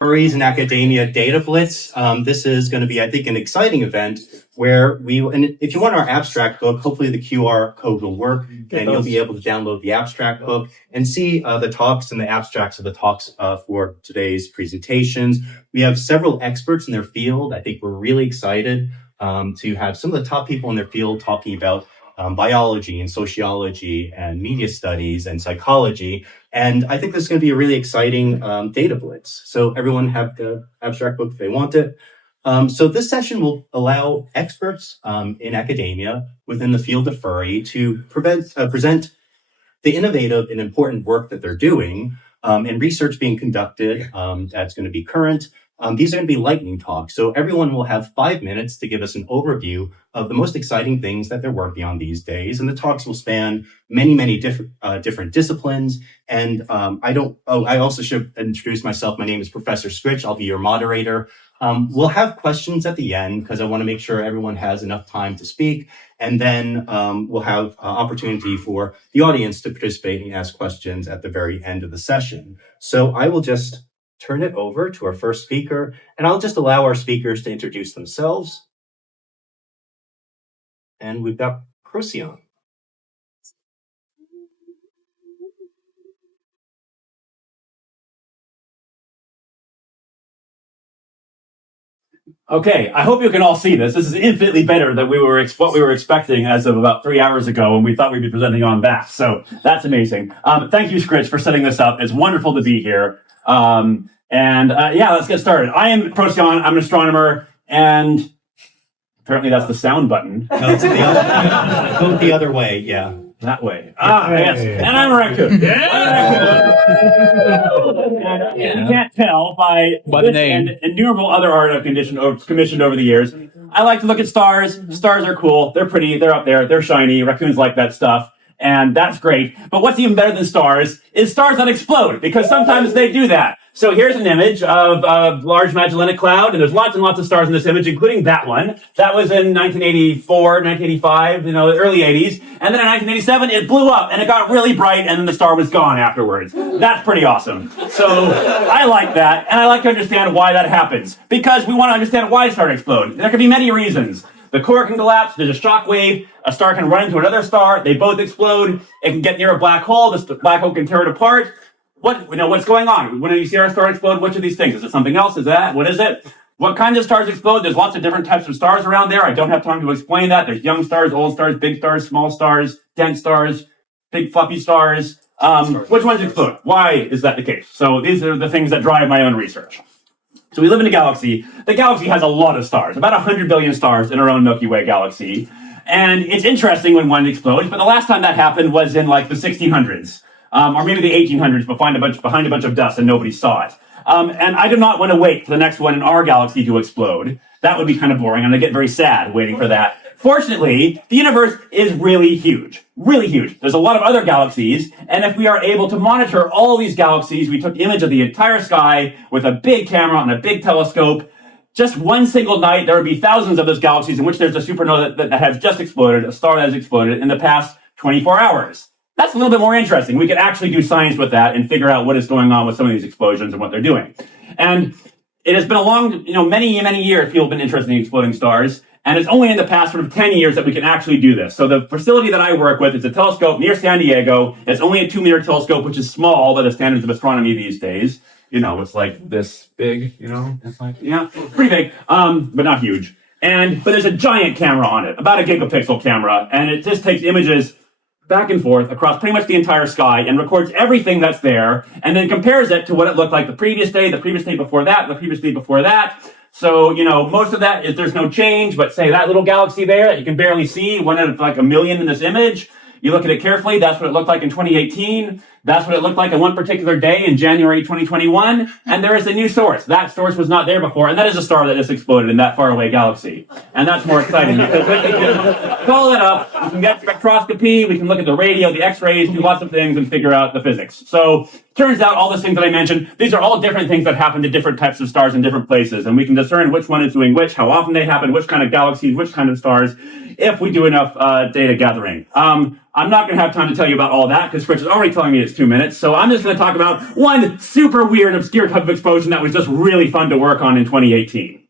Furries in Academia Data Blitz. This is going to be, I think, an exciting event where and if you want our abstract book, hopefully the QR code will work and you'll be able to download the abstract book and see the talks and the abstracts of the talks for today's presentations. We have several experts in their field. I think we're really excited to have some of the top people in their field talking about biology and sociology and media studies and psychology. And I think this is going to be a really exciting data blitz. So everyone have the abstract book if they want it. So this session will allow experts in academia within the field of furry to present the innovative and important work that they're doing and research being conducted that's going to be current. These are going to be lightning talks. So everyone will have 5 minutes to give us an overview of the most exciting things that they're working on these days. And the talks will span many different disciplines. And I also should introduce myself. My name is Professor Scritch. I'll be your moderator. We'll have questions at the end because I want to make sure everyone has enough time to speak. And then we'll have opportunity for the audience to participate and ask questions at the very end of the session. So I will just turn it over to our first speaker, and I'll just allow our speakers to introduce themselves. And we've got Procyon. Okay, I hope you can all see this. This is infinitely better than what we were expecting as of about 3 hours ago when we thought we'd be presenting on that. So that's amazing. Thank you, Scritch, for setting this up. It's wonderful to be here. Yeah, let's get started. I am Procyon. I'm an astronomer, and apparently that's the sound button. No, it's the other. Go the other way. Yeah, that way. Yes. And I'm a raccoon. You can't tell by this and innumerable other art I've commissioned over the years. I like to look at stars. Stars are cool. They're pretty. They're up there. They're shiny. Raccoons like that stuff. And that's great. But what's even better than stars is stars that explode, because sometimes they do that. So here's an image of a large Magellanic Cloud, and there's lots and lots of stars in this image, including that one. That was in 1984, 1985, the early 80s. And then in 1987, it blew up, and it got really bright, and then the star was gone afterwards. That's pretty awesome. So I like that, and I like to understand why that happens, because we want to understand why stars explode. There could be many reasons. The core can collapse, there's a shock wave, a star can run into another star, they both explode, it can get near a black hole, the black hole can tear it apart. What's going on? When you see our star explode, which of these things? Is it something else? Is that? What is it? What kinds of stars explode? There's lots of different types of stars around there. I don't have time to explain that. There's young stars, old stars, big stars, small stars, dense stars, big fluffy stars. Which ones explode? Why is that the case? So these are the things that drive my own research. So we live in a galaxy. The galaxy has a lot of stars, about 100 billion stars in our own Milky Way galaxy. And it's interesting when one explodes, but the last time that happened was in like the 1600s, or maybe the 1800s, but behind a bunch of dust and nobody saw it. And I do not want to wait for the next one in our galaxy to explode. That would be kind of boring, and I get very sad waiting for that. Fortunately, the universe is really huge. Really huge. There's a lot of other galaxies, and if we are able to monitor all these galaxies, we took image of the entire sky with a big camera and a big telescope. Just one single night, there would be thousands of those galaxies in which there's a supernova that has just exploded, a star that has exploded in the past 24 hours. That's a little bit more interesting. We could actually do science with that and figure out what is going on with some of these explosions and what they're doing. And it has been a long, many years people have been interested in exploding stars. And it's only in the past sort of 10 years that we can actually do this. So the facility that I work with is a telescope near San Diego. It's only a 2-meter telescope, which is small by the standards of astronomy these days. It's like this big, it's like, yeah, pretty big, but not huge. But there's a giant camera on it, about a gigapixel camera, and it just takes images back and forth across pretty much the entire sky and records everything that's there, and then compares it to what it looked like the previous day before that, the previous day before that. So, most of that is there's no change, but say that little galaxy there that you can barely see, one out of like a million in this image, you look at it carefully, that's what it looked like in 2018. That's what it looked like on one particular day in January 2021. And there is a new source. That source was not there before, and that is a star that just exploded in that faraway galaxy. And that's more exciting because we can call it up, we can get spectroscopy, we can look at the radio, the X-rays, do lots of things and figure out the physics. So turns out all those things that I mentioned, these are all different things that happen to different types of stars in different places. And we can discern which one is doing which, how often they happen, which kind of galaxies, which kind of stars, if we do enough data gathering. I'm not going to have time to tell you about all that because Scritch is already telling me it's 2 minutes. So I'm just going to talk about one super weird, obscure type of explosion that was just really fun to work on in 2018.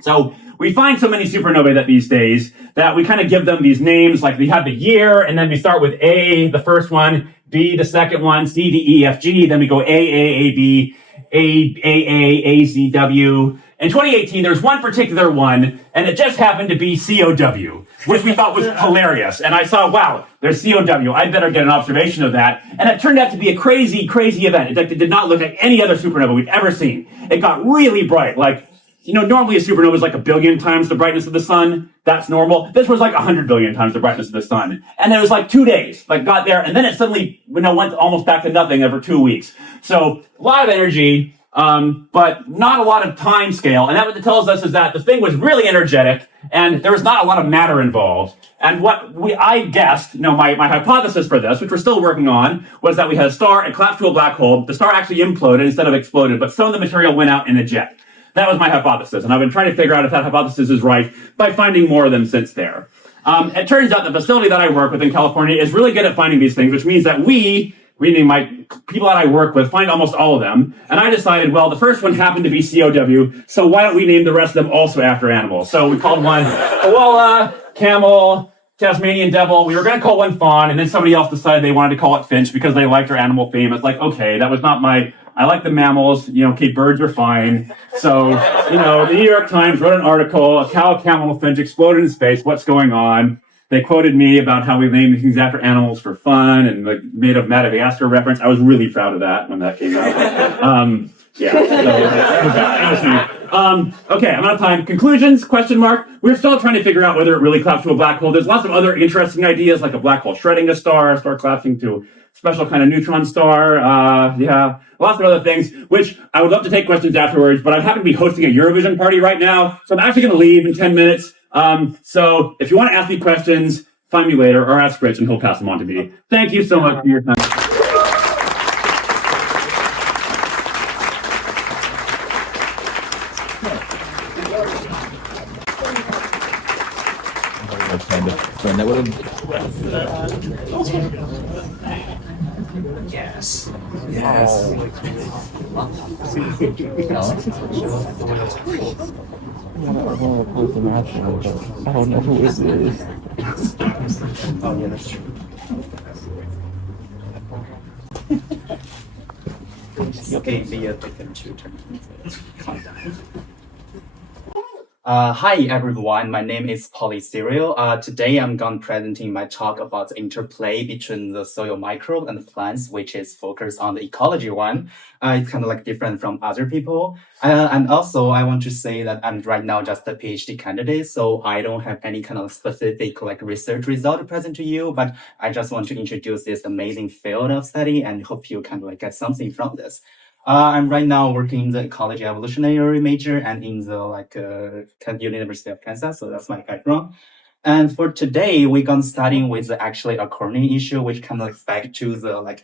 So we find so many supernovae these days that we kind of give them these names, like we have the year, and then we start with A, the first one, B, the second one, C, D, E, F, G, then we go A, B, A, Z, W. In 2018, there's one particular one, and it just happened to be COW, which we thought was hilarious. And I saw, wow, there's COW. I better get an observation of that. And it turned out to be a crazy, crazy event. It did not look like any other supernova we'd ever seen. It got really bright, like, normally a supernova is like 1 billion times the brightness of the sun. That's normal. This was like 100 billion times the brightness of the sun. And it was like 2 days, got there, and then it suddenly, went almost back to nothing over 2 weeks. So a lot of energy, but not a lot of time scale. And that what it tells us is that the thing was really energetic, and there was not a lot of matter involved. And what I guessed, my hypothesis for this, which we're still working on, was that we had a star, it collapsed to a black hole. The star actually imploded instead of exploded, but some of the material went out in a jet. That was my hypothesis, and I've been trying to figure out if that hypothesis is right by finding more of them since there. It turns out the facility that I work with in California is really good at finding these things, which means that meaning my people that I work with, find almost all of them. And I decided, well, the first one happened to be COW, so why don't we name the rest of them also after animals? So we called one koala, camel, Tasmanian devil. We were going to call one fawn, and then somebody else decided they wanted to call it finch because they liked our animal theme. It's like, okay, that was not I like the mammals, okay, birds are fine. So, the New York Times wrote an article, a cow, camel, finch exploded in space, what's going on? They quoted me about how we named things after animals for fun and made a Madagascar reference. I was really proud of that when that came out. Okay, I'm out of time. Conclusions, ? We're still trying to figure out whether it really collapsed to a black hole. There's lots of other interesting ideas, like a black hole shredding a star collapsing to a special kind of neutron star. Lots of other things, which I would love to take questions afterwards, but I happen to be hosting a Eurovision party right now, so I'm actually going to leave in 10 minutes. So if you want to ask me questions, find me later or ask Rich and he'll pass them on to me. Thank you so much for your time. Yes. I don't know who this is. Oh, yeah, that's true. Okay, be a taken to turn. Calm down. Hi everyone, my name is PolyCereal. Today I'm going to presenting my talk about the interplay between the soil microbe and the plants, which is focused on the ecology one. It's kind of different from other people. And also I want to say that I'm right now just a PhD candidate, so I don't have any kind of specific research result to present to you, but I just want to introduce this amazing field of study and hope you kind of get something from this. I'm right now working in the ecology evolutionary major and in the University of Kansas, so that's my background. And for today, we're going to starting with actually a corny issue, which kind of back to the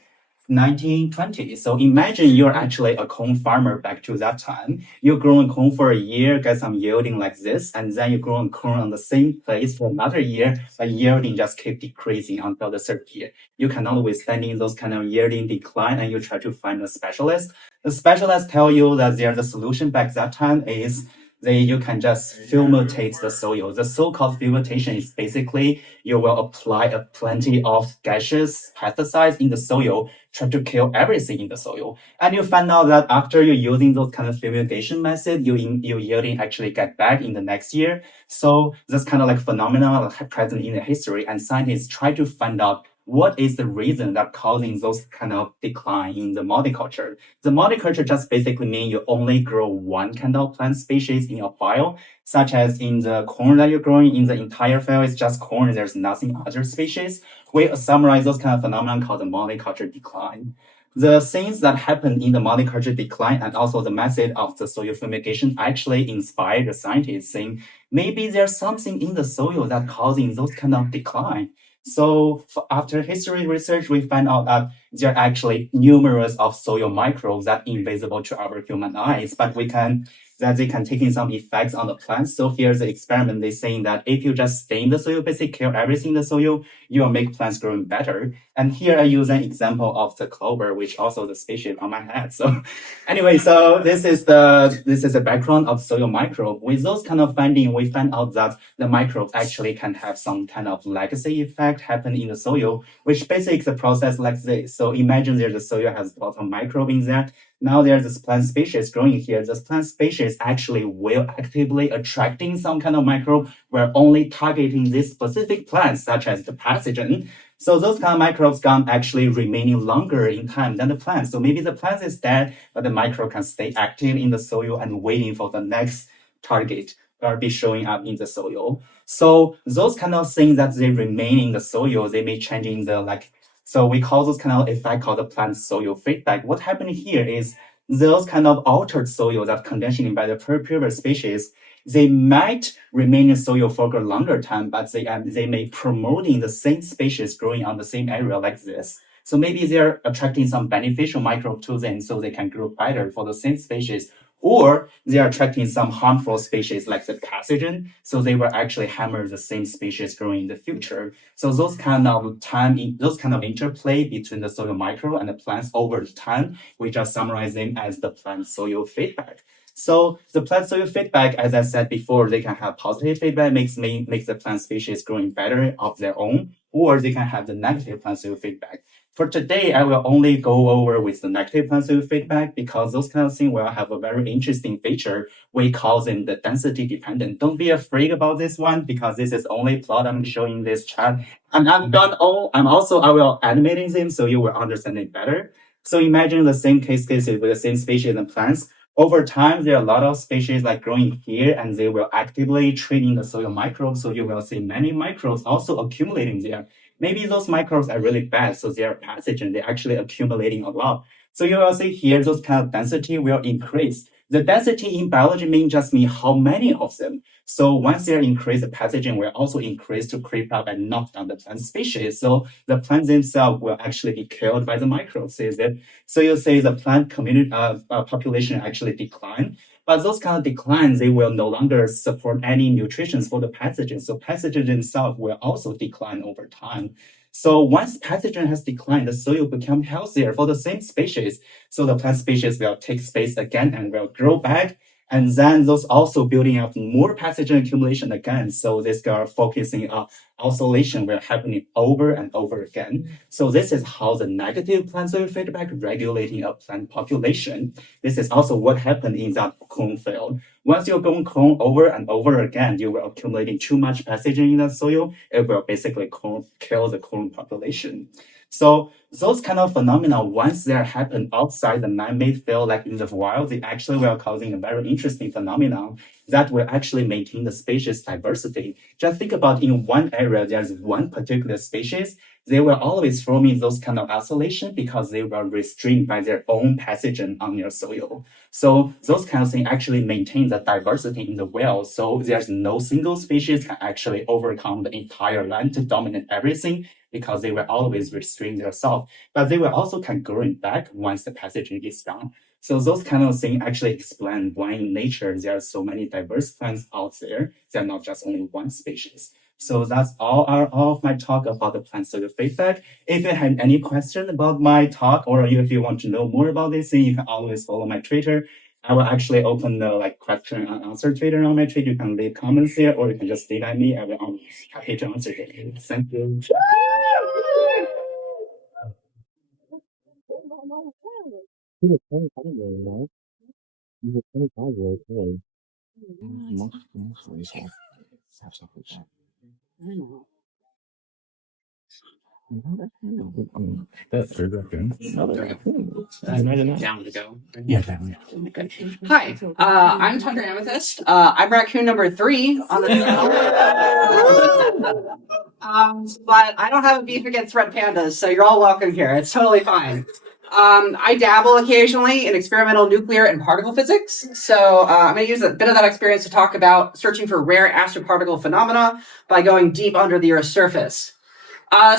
1920s. So imagine you're actually a corn farmer back to that time. You're growing corn for a year, get some yielding like this, and then you're growing corn on the same place for another year, but yielding just keep decreasing until the third year. You cannot withstanding those kind of yielding decline, and you try to find a specialist. The specialists tell you that the solution back that time is you can just fulminate the soil. The so-called fulmination is basically you will apply a plenty of gaseous pesticides in the soil, try to kill everything in the soil. And you find out that after you're using those kind of fumigation method, your yielding actually get back in the next year. So this kind of phenomenon present in the history, and scientists try to find out what is the reason that causing those kind of decline in the monoculture. The monoculture just basically means you only grow one kind of plant species in your file, such as in the corn that you're growing in the entire file is just corn, there's nothing other species. We summarize those kind of phenomena called the monoculture decline. The things that happen in the monoculture decline and also the method of the soil fumigation actually inspired the scientists saying maybe there's something in the soil that causing those kind of decline. So after history research, we find out that there are actually numerous of soil microbes that are invisible to our human eyes, but they can take in some effects on the plants. So here's the experiment. They're saying that if you just stay in the soil, basically kill everything in the soil, you will make plants growing better. And here I use an example of the clover, which also the species on my head. So anyway, so this is the background of soil microbe. With those kind of finding, we find out that the microbes actually can have some kind of legacy effect happen in the soil, which basically is a process like this. So imagine there's a soil has a lot of microbe in there. Now there's this plant species growing here. This plant species actually will actively attracting some kind of microbe. We're only targeting this specific plant, such as the pathogen. So those kind of microbes can actually remaining longer in time than the plant. So maybe the plant is dead, but the microbe can stay active in the soil and waiting for the next target or be showing up in the soil. So those kind of things that they remain in the soil, they may change in the so we call those kind of effect called the plant soil feedback. What happened here is those kind of altered soil that conditioning by the previous species, they might remain in soil for a longer time, but they may promoting the same species growing on the same area like this. So maybe they're attracting some beneficial microbe to them so they can grow better for the same species. Or they are attracting some harmful species like the pathogen, so they will actually hammer the same species growing in the future. So those kind of interplay between the soil microbe and the plants over time, we just summarize them as the plant soil feedback. So the plant soil feedback, as I said before, they can have positive feedback, makes the plant species growing better of their own, or they can have the negative plant soil feedback. For today, I will only go over with the negative plant soil feedback because those kind of things will have a very interesting feature. We call them the density dependent. Don't be afraid about this one because this is only plot I'm showing in this chart. And I will animating them so you will understand it better. So imagine the same cases with the same species and plants. Over time, there are a lot of species like growing here and they will actively trade in the soil microbes. So you will see many microbes also accumulating there. Maybe those microbes are really bad, so they are pathogen. They're actually accumulating a lot. So you will see here, those kind of density will increase. The density in biology mean how many of them. So once they're increased, the pathogen will also increase to creep up and knock down the plant species. So the plants themselves will actually be killed by the microbes. So you say the plant community population actually decline. But those kind of declines, they will no longer support any nutrition for the pathogen. So pathogen themselves will also decline over time. So once pathogen has declined, the soil become healthier for the same species. So the plant species will take space again and will grow back. And then those also building up more pathogen accumulation again. So this are focusing on oscillation will happening over and over again. So this is how the negative plant soil feedback regulating a plant population. This is also what happened in that clone field. Once you're going clone over and over again, you will accumulating too much pathogen in the soil. It will basically kill the clone population. So those kind of phenomena, once they happen outside the man-made field, like in the wild, they actually will causing a very interesting phenomenon that will actually maintain the species diversity. Just think about in one area, there's one particular species, they will always forming those kind of isolation because they were restrained by their own pathogen on your soil. So those kind of things actually maintain the diversity in the wild. So there's no single species can actually overcome the entire land to dominate everything because they will always restrain themselves. But they will also can growing back once the pathogen is gone. So those kind of things actually explain why in nature there are so many diverse plants out there. They're not just only one species. So that's all of my talk about the plant soil feedback. If you have any question about my talk, or if you want to know more about this thing, you can always follow my Twitter. I will actually open the question and answer Twitter on my Twitter. You can leave comments here, or you can just stay at me. I will be happy to answer it. Thank you. He was 25 years old, right? He was 25 years old. Most furries have stuff like that. I know. That's very good. Imagine that. Down to go. Yeah, definitely. Hi, I'm Thunder Amethyst. I'm raccoon number 3 on the but I don't have a beef against red pandas, so you're all welcome here. It's totally fine. I dabble occasionally in experimental nuclear and particle physics, so I'm going to use a bit of that experience to talk about searching for rare astroparticle phenomena by going deep under the Earth's surface.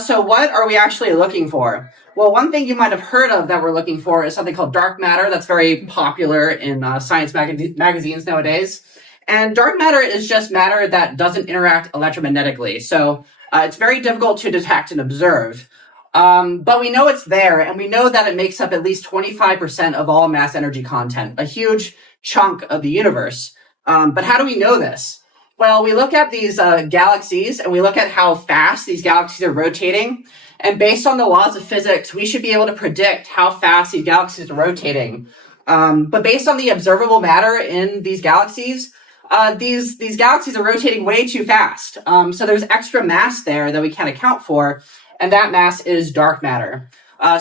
So what are we actually looking for? Well, one thing you might have heard of that we're looking for is something called dark matter. That's very popular in science magazines nowadays. And dark matter is just matter that doesn't interact electromagnetically. So it's very difficult to detect and observe. But we know it's there, and we know that it makes up at least 25% of all mass energy content, a huge chunk of the universe. But how do we know this? Well, we look at these galaxies, and we look at how fast these galaxies are rotating. And based on the laws of physics, we should be able to predict how fast these galaxies are rotating. But based on the observable matter in these galaxies are rotating way too fast. So there's extra mass there that we can't account for, and that mass is dark matter.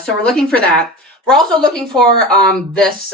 So we're looking for that. We're also looking for this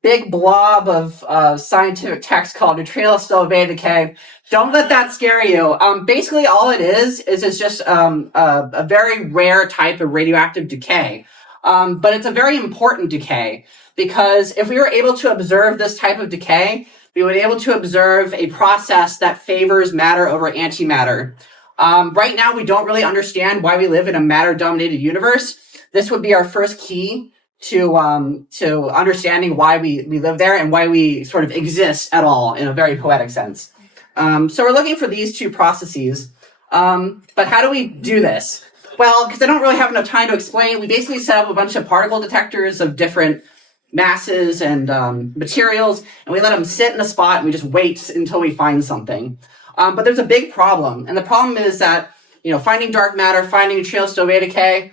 big blob of scientific text called neutrino-stellar beta decay. Don't let that scare you. Basically, all it is it's just a very rare type of radioactive decay. But it's a very important decay, because if we were able to observe this type of decay, we would be able to observe a process that favors matter over antimatter. Right now, we don't really understand why we live in a matter-dominated universe. This would be our first key to understanding why we live there and why we sort of exist at all in a very poetic sense. So we're looking for these two processes. But how do we do this? Well, because I don't really have enough time to explain, we basically set up a bunch of particle detectors of different masses and materials, and we let them sit in a spot, and we just wait until we find something. But there's a big problem, and the problem is that, finding dark matter, finding neutrino-stellar beta decay,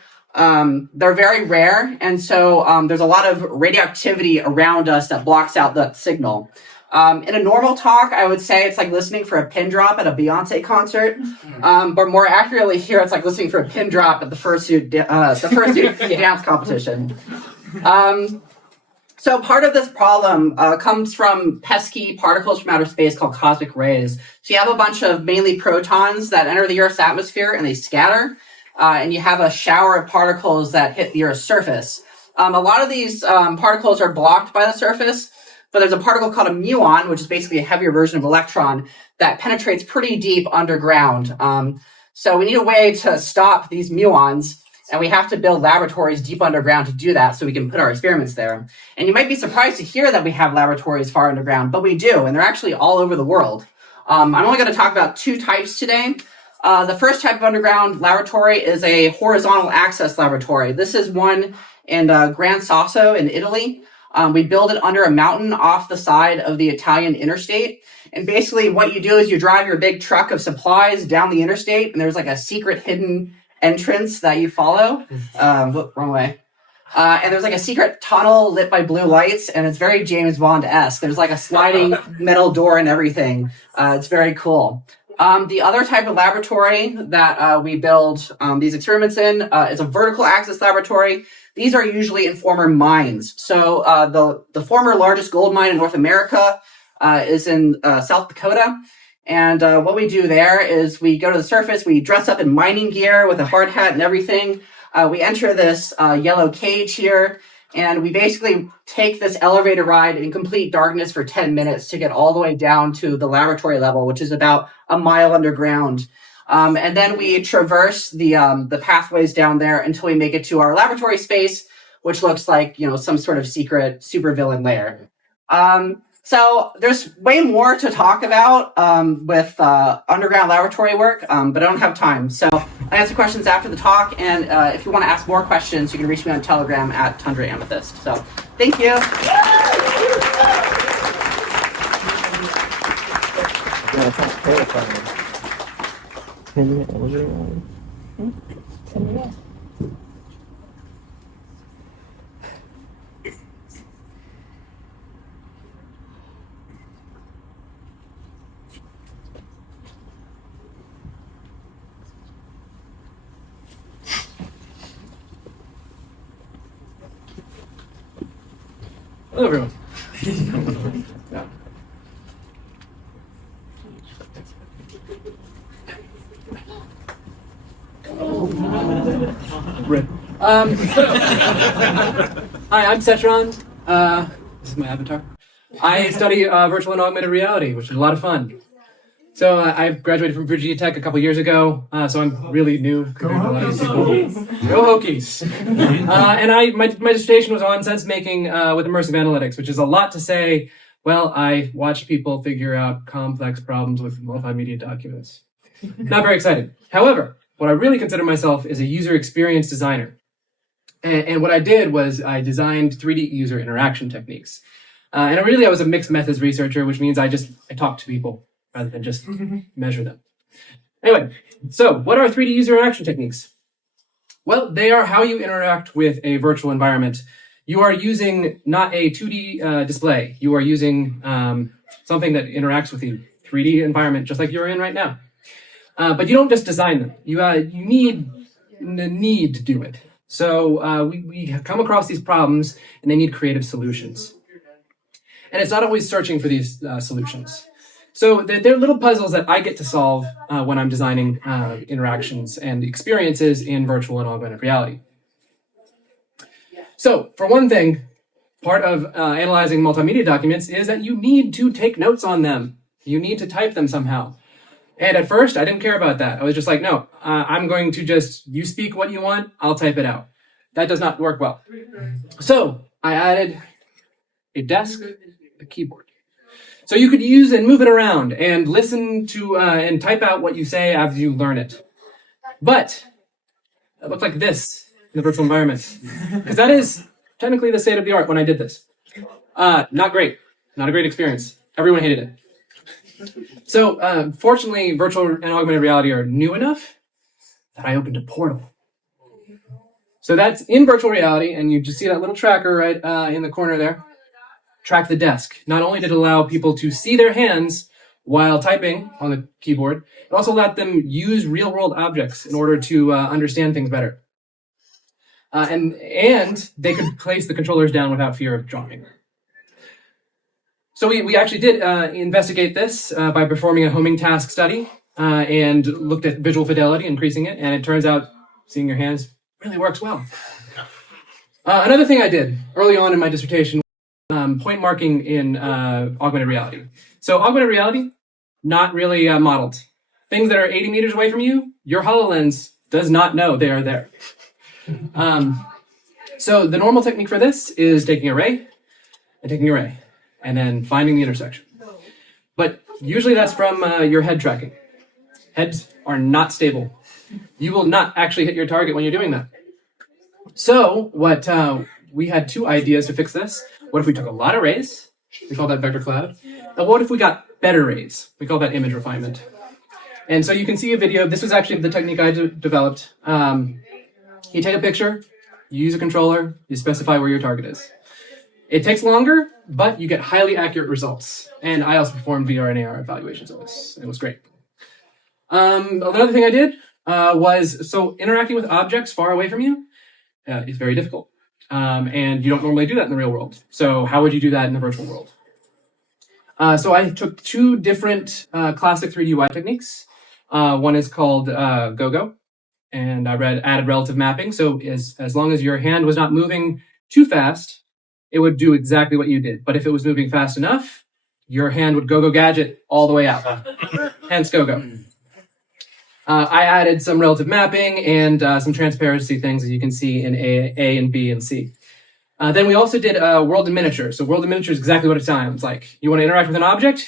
they're very rare, and so there's a lot of radioactivity around us that blocks out that signal. In a normal talk, I would say it's like listening for a pin drop at a Beyonce concert, but more accurately here, it's like listening for a pin drop at the fursuit dance competition. So part of this problem comes from pesky particles from outer space called cosmic rays. So you have a bunch of mainly protons that enter the Earth's atmosphere and they scatter, and you have a shower of particles that hit the Earth's surface. A lot of these particles are blocked by the surface, but there's a particle called a muon, which is basically a heavier version of electron, that penetrates pretty deep underground. So we need a way to stop these muons, and we have to build laboratories deep underground to do that so we can put our experiments there. And you might be surprised to hear that we have laboratories far underground, but we do, and they're actually all over the world. I'm only going to talk about two types today. The first type of underground laboratory is a horizontal access laboratory. This is one in Gran Sasso in Italy. We build it under a mountain off the side of the Italian interstate. And basically what you do is you drive your big truck of supplies down the interstate, and there's like a secret hidden entrance that you follow. Wrong way. And there's like a secret tunnel lit by blue lights, and it's very James Bond-esque. There's like a sliding metal door and everything. It's very cool. The other type of laboratory that we build these experiments in is a vertical access laboratory. These are usually in former mines. So the former largest gold mine in North America is in South Dakota. And what we do there is we go to the surface, we dress up in mining gear with a hard hat and everything. We enter this yellow cage here, and we basically take this elevator ride in complete darkness for 10 minutes to get all the way down to the laboratory level, which is about a mile underground. And then we traverse the pathways down there until we make it to our laboratory space, which looks like, some sort of secret supervillain lair. So there's way more to talk about with underground laboratory work, but I don't have time. So I answer questions after the talk, and if you want to ask more questions, you can reach me on Telegram at Tundra Amethyst. So thank you. Hello, everyone. Riff. Hi, I'm Setrahn. This is my avatar. I study virtual and augmented reality, which is a lot of fun. So I graduated from Virginia Tech a couple years ago, so I'm really new. Go Hokies! And my dissertation was on sense making with immersive analytics, which is a lot to say. Well, I watched people figure out complex problems with multimedia documents. Not very excited. However, what I really consider myself is a user experience designer. And what I did was I designed 3D user interaction techniques. And I was a mixed methods researcher, which means I talk to people rather than just measure them. Anyway, so what are 3D user interaction techniques? Well, they are how you interact with a virtual environment. You are using not a 2D display. You are using something that interacts with the 3D environment, just like you're in right now. But you don't just design them. You need to do it. So we have come across these problems, and they need creative solutions. And it's not always searching for these solutions. So they're little puzzles that I get to solve when I'm designing interactions and experiences in virtual and augmented reality. So for one thing, part of analyzing multimedia documents is that you need to take notes on them. You need to type them somehow. And at first, I didn't care about that. I was just like, no, I'm going to you speak what you want, I'll type it out. That does not work well. So I added a desk, a keyboard. So you could use and move it around and listen to and type out what you say as you learn it. But it looked like this in the virtual environment. Because that is technically the state of the art when I did this. Not great. Not a great experience. Everyone hated it. So fortunately, virtual and augmented reality are new enough that I opened a portal. So that's in virtual reality, and you just see that little tracker right in the corner there. Track the desk. Not only did it allow people to see their hands while typing on the keyboard, it also allowed them use real-world objects in order to understand things better. And they could place the controllers down without fear of dropping. So we actually did investigate this by performing a homing task study and looked at visual fidelity, increasing it, and it turns out seeing your hands really works well. Another thing I did early on in my dissertation, point marking in augmented reality. So augmented reality, not really modeled. Things that are 80 meters away from you, your HoloLens does not know they are there. So the normal technique for this is taking a ray and taking a ray, and then finding the intersection. But usually that's from your head tracking. Heads are not stable. You will not actually hit your target when you're doing that. So we had two ideas to fix this. What if we took a lot of rays? We call that vector cloud. And what if we got better rays? We call that image refinement. And so you can see a video. This was actually the technique I developed. You take a picture, you use a controller, you specify where your target is. It takes longer, but you get highly accurate results. And I also performed VR and AR evaluations of this. It was great. Another thing I did was, interacting with objects far away from you is very difficult. And you don't normally do that in the real world. So how would you do that in the virtual world? So I took two different classic 3D UI techniques. One is called GoGo, and I added relative mapping. So as long as your hand was not moving too fast, it would do exactly what you did. But if it was moving fast enough, your hand would go gadget all the way out. Hence GoGo. I added some relative mapping and some transparency things, as you can see in A and B and C. Then we also did world in miniature. So world in miniature is exactly what it sounds like. You want to interact with an object?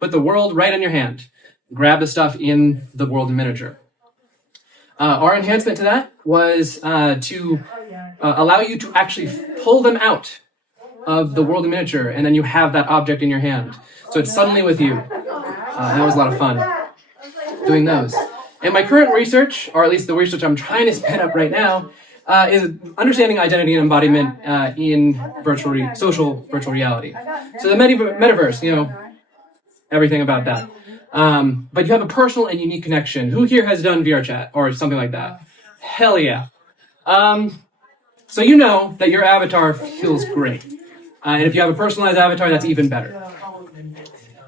Put the world right on your hand. Grab the stuff in the world in miniature. Our enhancement to that was to allow you to actually pull them out of the world in miniature, and then you have that object in your hand. So it's suddenly with you. That was a lot of fun doing those. And my current research, or at least the research I'm trying to spin up right now, is understanding identity and embodiment in social virtual reality. So the metaverse, everything about that. But you have a personal and unique connection. Who here has done VR chat or something like that? Hell yeah. So you know that your avatar feels great. And if you have a personalized avatar, that's even better.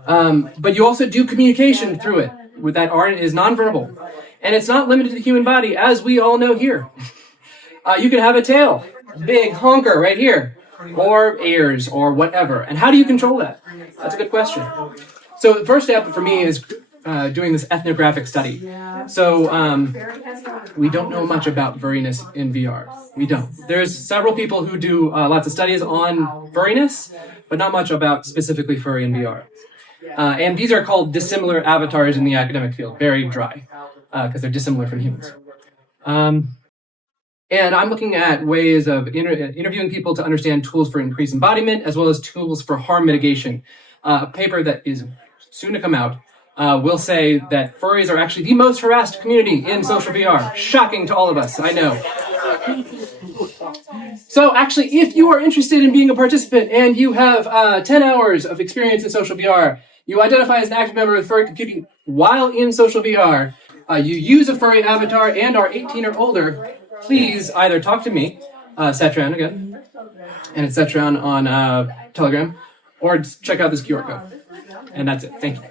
But you also do communication through it. With that art is nonverbal. And it's not limited to the human body, as we all know here. You can have a tail, big honker right here, or ears, or whatever. And how do you control that? That's a good question. So the first step for me is doing this ethnographic study. So we don't know much about furriness in VR. We don't. There's several people who do lots of studies on furriness, but not much about specifically furry in VR. And these are called dissimilar avatars in the academic field. Very dry, because they're dissimilar from humans. And I'm looking at ways of interviewing people to understand tools for increased embodiment, as well as tools for harm mitigation. A paper that is soon to come out will say that furries are actually the most harassed community in social VR. Shocking to all of us, I know. So actually, if you are interested in being a participant and you have 10 hours of experience in social VR, you identify as an active member of the furry community while in social VR, you use a furry avatar and are 18 or older, please either talk to me, Setrahn again, and it's Setrahn on Telegram, or just check out this QR code. And that's it. Thank you.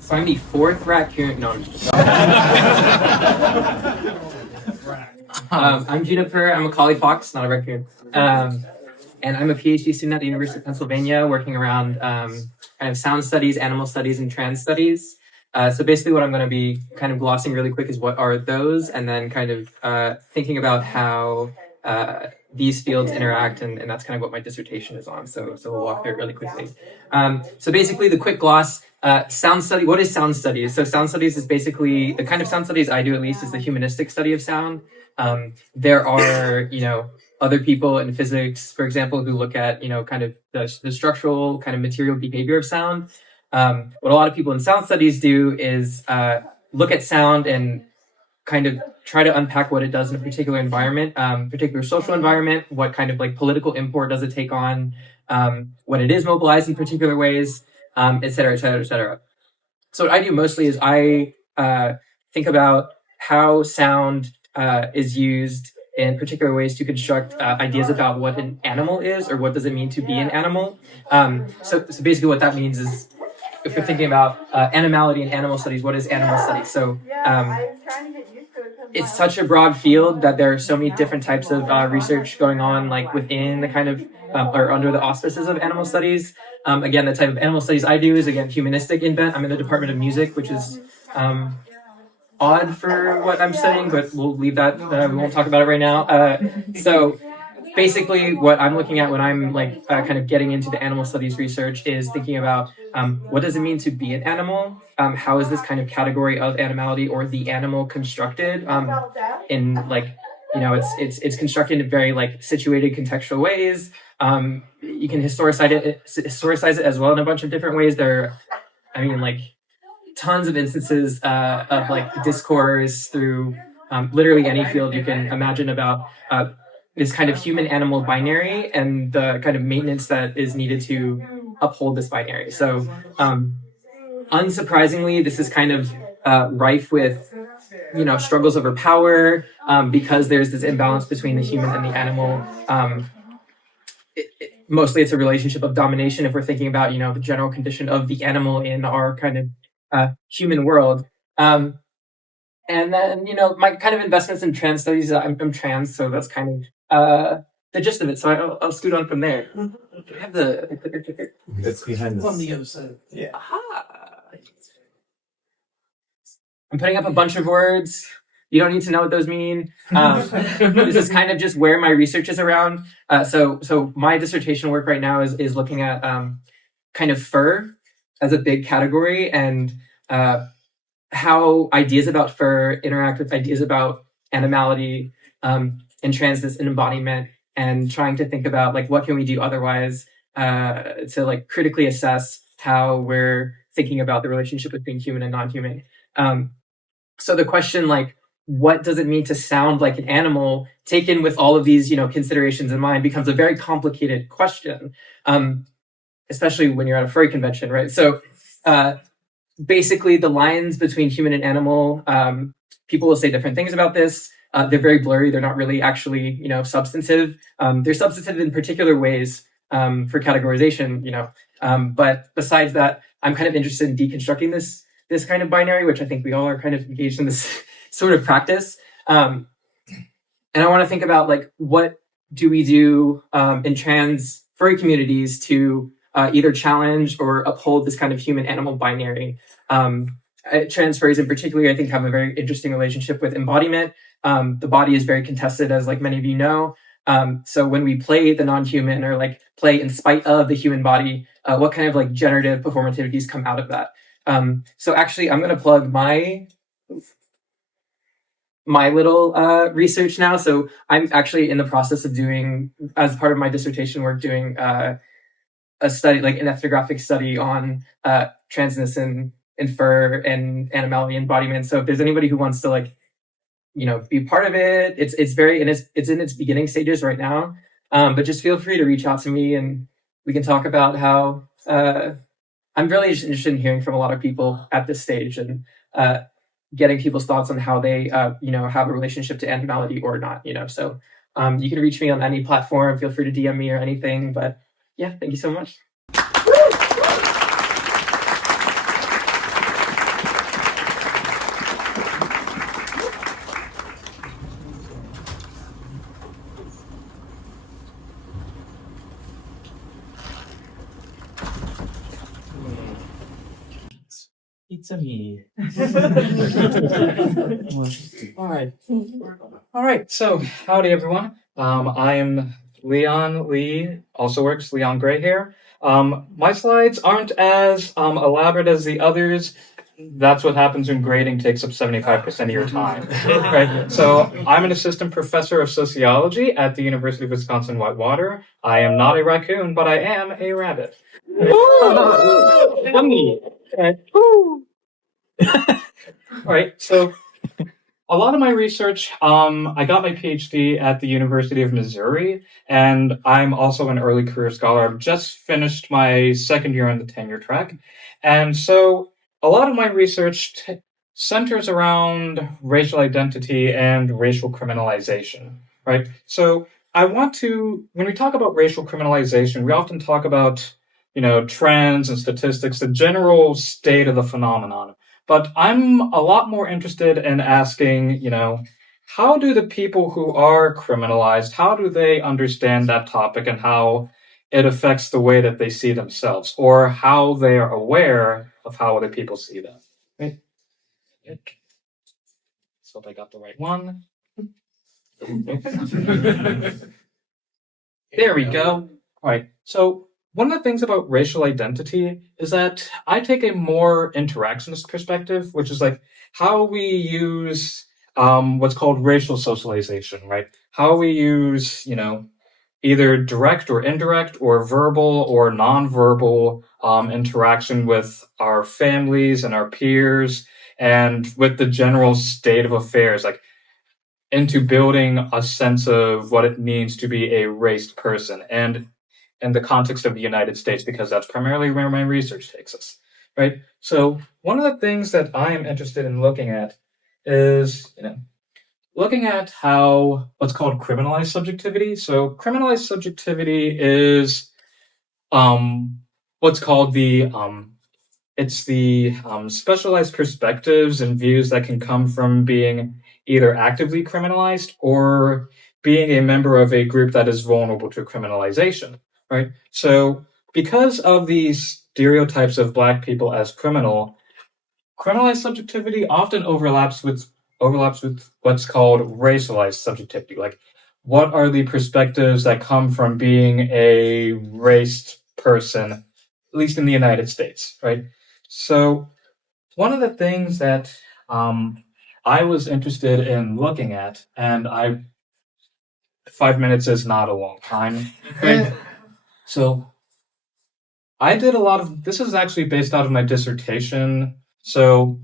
So I'm the fourth raccoon. No, I'm just I'm Juniper. I'm a collie fox, not a raccoon. And I'm a PhD student at the University of Pennsylvania, working around kind of sound studies, animal studies, and trans studies. So basically, what I'm going to be kind of glossing really quick is what are those, and then kind of thinking about how these fields interact, and that's kind of what my dissertation is on. So we'll walk through it really quickly. So basically, the quick gloss. Sound study. What is sound studies? So sound studies is basically the kind of sound studies I do, at least, is the humanistic study of sound. There are, other people in physics, for example, who look at, kind of the structural kind of material behavior of sound. What a lot of people in sound studies do is look at sound and kind of try to unpack what it does in a particular environment, particular social environment, what kind of like political import does it take on, when it is mobilized in particular ways, et cetera, et cetera, et cetera. So what I do mostly is I think about how sound is used in particular ways to construct ideas about what an animal is, or what does it mean to be an animal. So basically what that means is, if you're thinking about animality and animal studies, what is animal studies? So it's such a broad field that there are so many different types of research going on, like within the kind of, or under the auspices of animal studies. Again, the type of animal studies I do is, again, humanistic in bent. I'm in the Department of Music, which is odd for what I'm studying, but we'll leave that. We won't talk about it right now. So basically what I'm looking at when I'm like kind of getting into the animal studies research is thinking about what does it mean to be an animal? How is this kind of category of animality or the animal constructed in like, it's constructed in very like situated contextual ways. You can historicize it as well in a bunch of different ways. There are, tons of instances of like discourse through literally any field you can imagine about this kind of human-animal binary and the kind of maintenance that is needed to uphold this binary. So unsurprisingly, this is kind of rife with struggles over power because there's this imbalance between the human and the animal. Mostly it's a relationship of domination if we're thinking about, the general condition of the animal in our kind of human world. And then, my kind of investments in trans studies, I'm trans, so that's kind of the gist of it. So I'll scoot on from there. I have the clicker. It's behind this. On the other side. Yeah. Aha! I'm putting up a bunch of words. You don't need to know what those mean. This is kind of just where my research is around. So my dissertation work right now is looking at kind of fur as a big category, and how ideas about fur interact with ideas about animality and transness and embodiment, and trying to think about like what can we do otherwise to like critically assess how we're thinking about the relationship between human and non-human. So the question, like, what does it mean to sound like an animal, taken with all of these, considerations in mind, becomes a very complicated question, especially when you're at a furry convention, right? So basically the lines between human and animal, people will say different things about this. They're very blurry. They're not really actually, substantive. They're substantive in particular ways for categorization, but besides that, I'm kind of interested in deconstructing this kind of binary, which I think we all are kind of engaged in this sort of practice. And I want to think about like, what do we do in trans furry communities to either challenge or uphold this kind of human-animal binary? Trans furries in particular, I think, have a very interesting relationship with embodiment. The body is very contested, as like many of you know. So when we play the non-human or like play in spite of the human body, what kind of like generative performativities come out of that? So actually, I'm going to plug my little research now. So I'm actually in the process of doing, as part of my dissertation work, doing a study, like an ethnographic study on transness in fur and animality embodiment. So if there's anybody who wants to like, be part of it, it's in its beginning stages right now. But just feel free to reach out to me and we can talk about how I'm really interested in hearing from a lot of people at this stage and getting people's thoughts on how they have a relationship to animality or not. So you can reach me on any platform. Feel free to DM me or anything. But yeah, thank you so much. It's a me. All right. So, howdy, everyone. I am Leon Lee, also works Leon Grayhare. My slides aren't as elaborate as the others. That's what happens when grading takes up 75% of your time. Right? So, I'm an assistant professor of sociology at the University of Wisconsin-Whitewater. I am not a raccoon, but I am a rabbit. Yummy. All right, so a lot of my research, I got my PhD at the University of Missouri, and I'm also an early career scholar. I've just finished my second year on the tenure track. And so a lot of my research centers around racial identity and racial criminalization, right? So when we talk about racial criminalization, we often talk about trends and statistics, the general state of the phenomenon. But I'm a lot more interested in asking, how do the people who are criminalized, how do they understand that topic and how it affects the way that they see themselves or how they are aware of how other people see them? Right? So I got the right one. There we go. All right. So one of the things about racial identity is that I take a more interactionist perspective, which is like how we use what's called racial socialization, right? How we use, either direct or indirect or verbal or nonverbal interaction with our families and our peers and with the general state of affairs, like into building a sense of what it means to be a raced person. And in the context of the United States, because that's primarily where my research takes us, right? So one of the things that I am interested in looking at is, looking at how what's called criminalized subjectivity. So criminalized subjectivity is what's called it's the specialized perspectives and views that can come from being either actively criminalized or being a member of a group that is vulnerable to criminalization. Right. So because of these stereotypes of Black people as criminalized subjectivity often overlaps with what's called racialized subjectivity. Like, what are the perspectives that come from being a raced person, at least in the United States, right? So one of the things that I was interested in looking at, and 5 minutes is not a long time, right? So I did this is actually based out of my dissertation. So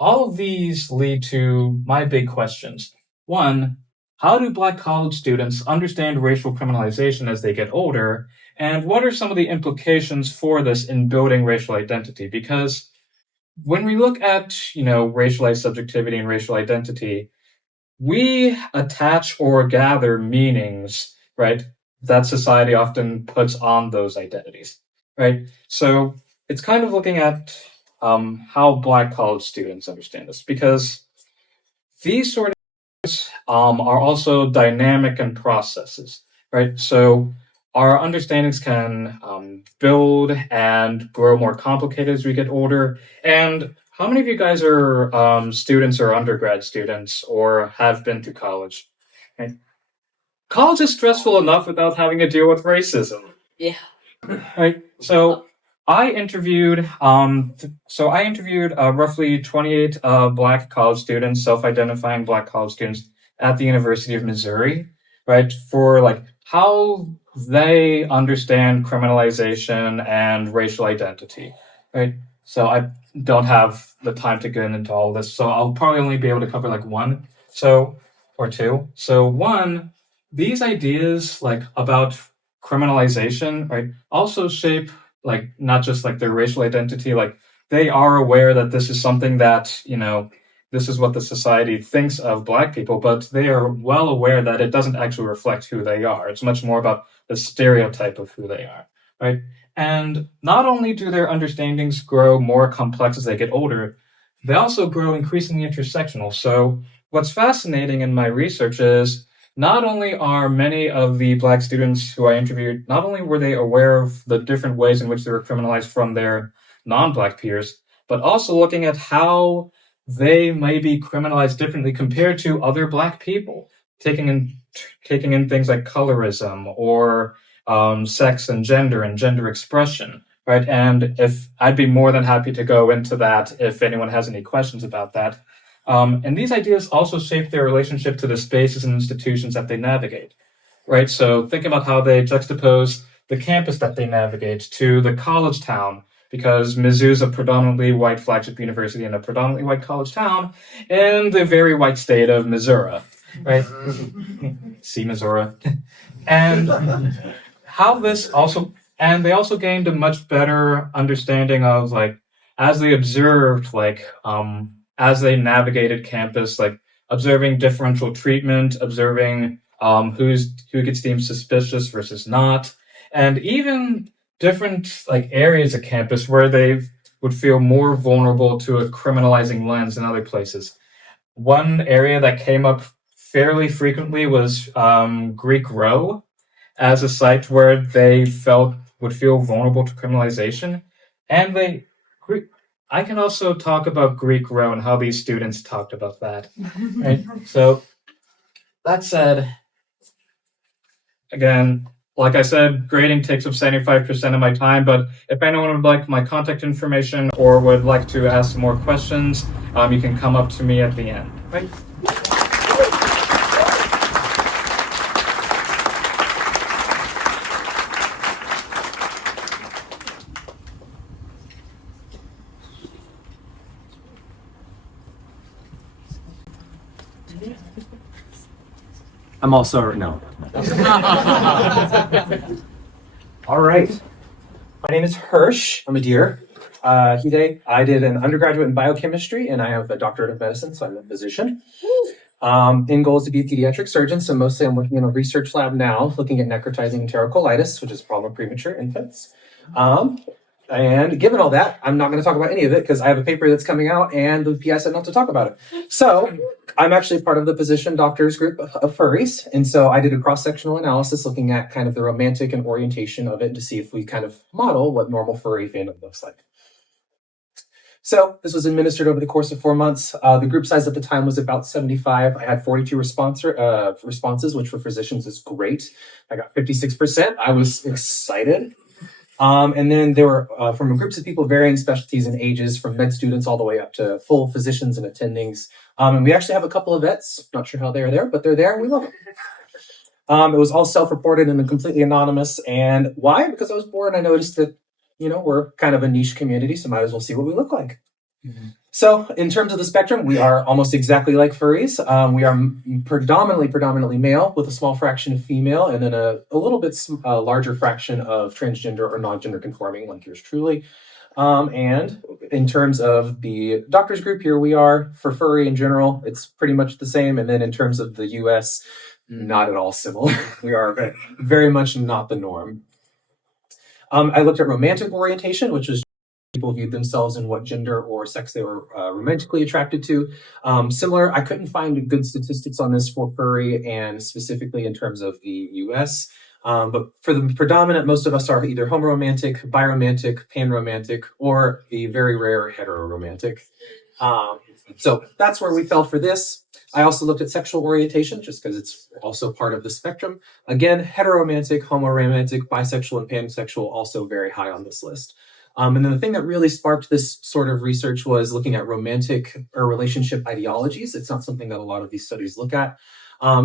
all of these lead to my big questions. One, how do Black college students understand racial criminalization as they get older? And what are some of the implications for this in building racial identity? Because when we look at, racialized subjectivity and racial identity, we attach or gather meanings, right, that society often puts on those identities, right? So it's kind of looking at how Black college students understand this, because these sort of are also dynamic and processes, right? So our understandings can build and grow more complicated as we get older. And how many of you guys are students or undergrad students or have been to college? Right? College is stressful enough without having to deal with racism. Yeah. Right. So I interviewed roughly 28 Black college students, self-identifying Black college students at the University of Missouri, right, for like how they understand criminalization and racial identity, right? So I don't have the time to get into all this, so I'll probably only be able to cover like one, or two. So one, these ideas like about criminalization, right, also shape like not just like their racial identity, like they are aware that this is something that, you know, this is what the society thinks of Black people, but they are well aware that it doesn't actually reflect who they are. It's much more about the stereotype of who they are, right? And not only do their understandings grow more complex as they get older, they also grow increasingly intersectional. So what's fascinating in my research is not only are many of the Black students who I interviewed, not only were they aware of the different ways in which they were criminalized from their non-Black peers, but also looking at how they may be criminalized differently compared to other Black people, taking in things like colorism or sex and gender expression, right? And if I'd be more than happy to go into that if anyone has any questions about that. And these ideas also shape their relationship to the spaces and institutions that they navigate, right? So think about how they juxtapose the campus that they navigate to the college town, because Mizzou's a predominantly white flagship university in a predominantly white college town in the very white state of Missouri, right? See Missouri. And how this also, and they also gained a much better understanding of like, as they observed, like, as they navigated campus, like observing differential treatment, observing who gets deemed suspicious versus not, and even different like areas of campus where they would feel more vulnerable to a criminalizing lens than other places. One area that came up fairly frequently was Greek Row as a site where they would feel vulnerable to criminalization. And I can also talk about Greek Row and how these students talked about that. Right? So that said, again, like I said, grading takes up 75% of my time, but if anyone would like my contact information or would like to ask some more questions, you can come up to me at the end. Right? I'm also, no. All right. My name is Hirsch. I'm a deer. I did an undergraduate in biochemistry, and I have a doctorate of medicine, so I'm a physician. End goal is to be a pediatric surgeon, so mostly I'm working in a research lab now, looking at necrotizing enterocolitis, which is a problem of premature infants. And given all that, I'm not going to talk about any of it because I have a paper that's coming out and the PI said not to talk about it. So I'm actually part of the physician doctors group of furries. And so I did a cross-sectional analysis looking at kind of the romantic and orientation of it to see if we kind of model what normal furry fandom looks like. So this was administered over the course of 4 months. The group size at the time was about 75. I had 42 responses, which for physicians is great. I got 56%. I was excited. And then there were from groups of people varying specialties and ages, from med students all the way up to full physicians and attendings. And we actually have a couple of vets. Not sure how they're there, but they're there and we love them. It was all self-reported and completely anonymous. And why? Because I was bored and I noticed that, we're kind of a niche community, so might as well see what we look like. Mm-hmm. So in terms of the spectrum, we are almost exactly like furries. We are predominantly male with a small fraction of female, and then a little bit larger fraction of transgender or non-gender conforming, like yours truly. And in terms of the doctors group, here we are for furry in general. It's pretty much the same. And then in terms of the US, not at all similar. We are very much not the norm. I looked at romantic orientation, which was people viewed themselves in what gender or sex they were romantically attracted to. Similar, I couldn't find good statistics on this for furry and specifically in terms of the US. But for the predominant, most of us are either homoromantic, biromantic, panromantic, or a very rare heteroromantic. So that's where we fell for this. I also looked at sexual orientation just because it's also part of the spectrum. Again, heteromantic, homoromantic, bisexual, and pansexual also very high on this list. And then the thing that really sparked this sort of research was looking at romantic or relationship ideologies. It's not something that a lot of these studies look at.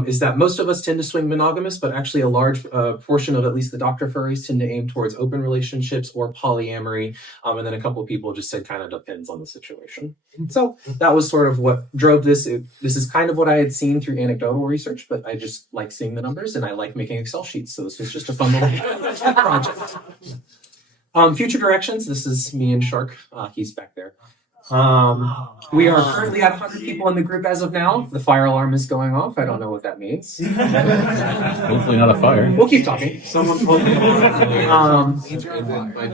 Is that most of us tend to swing monogamous, but actually a large portion of at least the Dr. Furries tend to aim towards open relationships or polyamory. And then a couple of people just said kind of depends on the situation. So that was sort of what drove this. This is kind of what I had seen through anecdotal research, but I just like seeing the numbers and I like making Excel sheets. So this was just a fun little project. Future directions. This is me and Shark. He's back there. We are currently at 100 people in the group as of now. The fire alarm is going off. I don't know what that means. Hopefully not a fire. We'll keep talking. Someone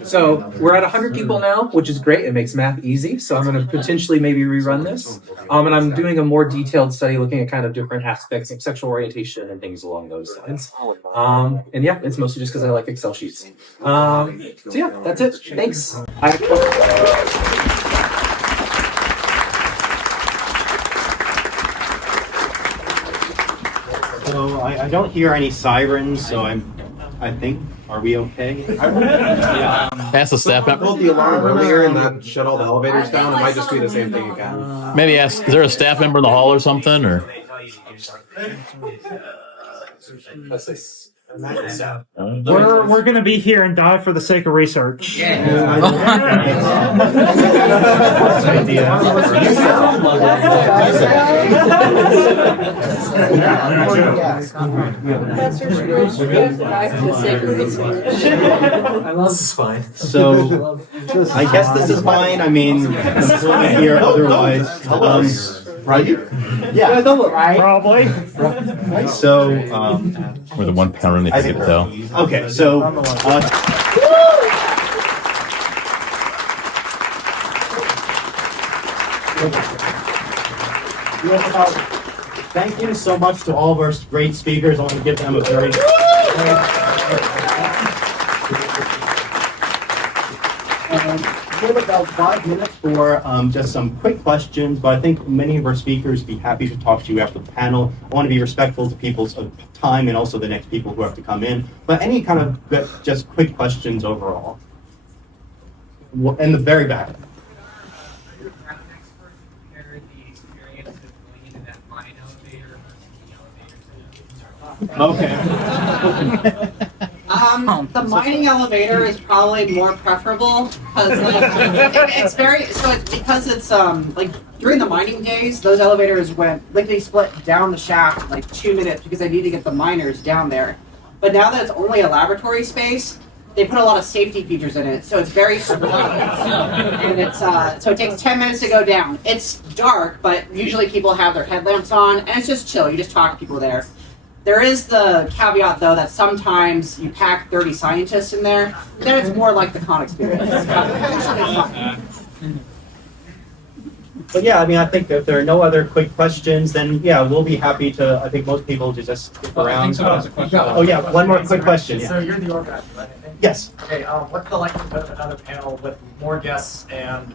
so we're at 100 people now, which is great. It makes math easy. So I'm going to potentially maybe rerun this. And I'm doing a more detailed study looking at kind of different aspects of sexual orientation and things along those lines. And yeah, it's mostly just because I like Excel sheets. So yeah, that's it. Thanks. So I don't hear any sirens, so I think, are we okay? Ask the staff member. Pulled the alarm earlier and that shut all the elevators down. It might just be the same thing again. Maybe ask, is there a staff member in the hall or something? Or We're going to be here and die for the sake of research. This is fine. So I guess this is fine. I mean, until I hear otherwise. Right? Yeah. Probably. So, we're the one pound they can tell. okay, so, thank you so much to all of our great speakers. I want to give them a very... We have about 5 minutes for just some quick questions, but I think many of our speakers would be happy to talk to you after the panel. I want to be respectful to people's time and also the next people who have to come in. But any kind of just quick questions overall. In the very back. Okay. The mining elevator is probably more preferable because it's because it's like during the mining days, those elevators they split down the shaft in like 2 minutes because they need to get the miners down there. But now that it's only a laboratory space, they put a lot of safety features in it, so it's very slow. And it's so it takes 10 minutes to go down. It's dark, but usually people have their headlamps on, and it's just chill. You just talk to people there. There is the caveat, though, that sometimes you pack 30 scientists in there, then it's more like the con experience. But yeah, I mean, I think if there are no other quick questions, then yeah, we'll be happy to, I think most people to just stick around. Oh yeah, one more quick question. So you're the organizer, right? Yes. Okay, what's the likelihood of another panel with more guests and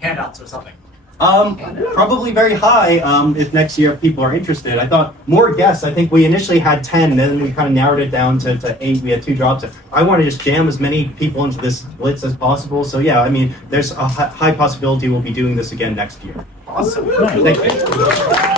handouts or something? Probably very high if next year people are interested. I thought more guests. I think we initially had 10, and then we kind of narrowed it down to 8. We had 2 drops. I want to just jam as many people into this Blitz as possible. So yeah, I mean, there's a high possibility we'll be doing this again next year. Awesome. Thank you.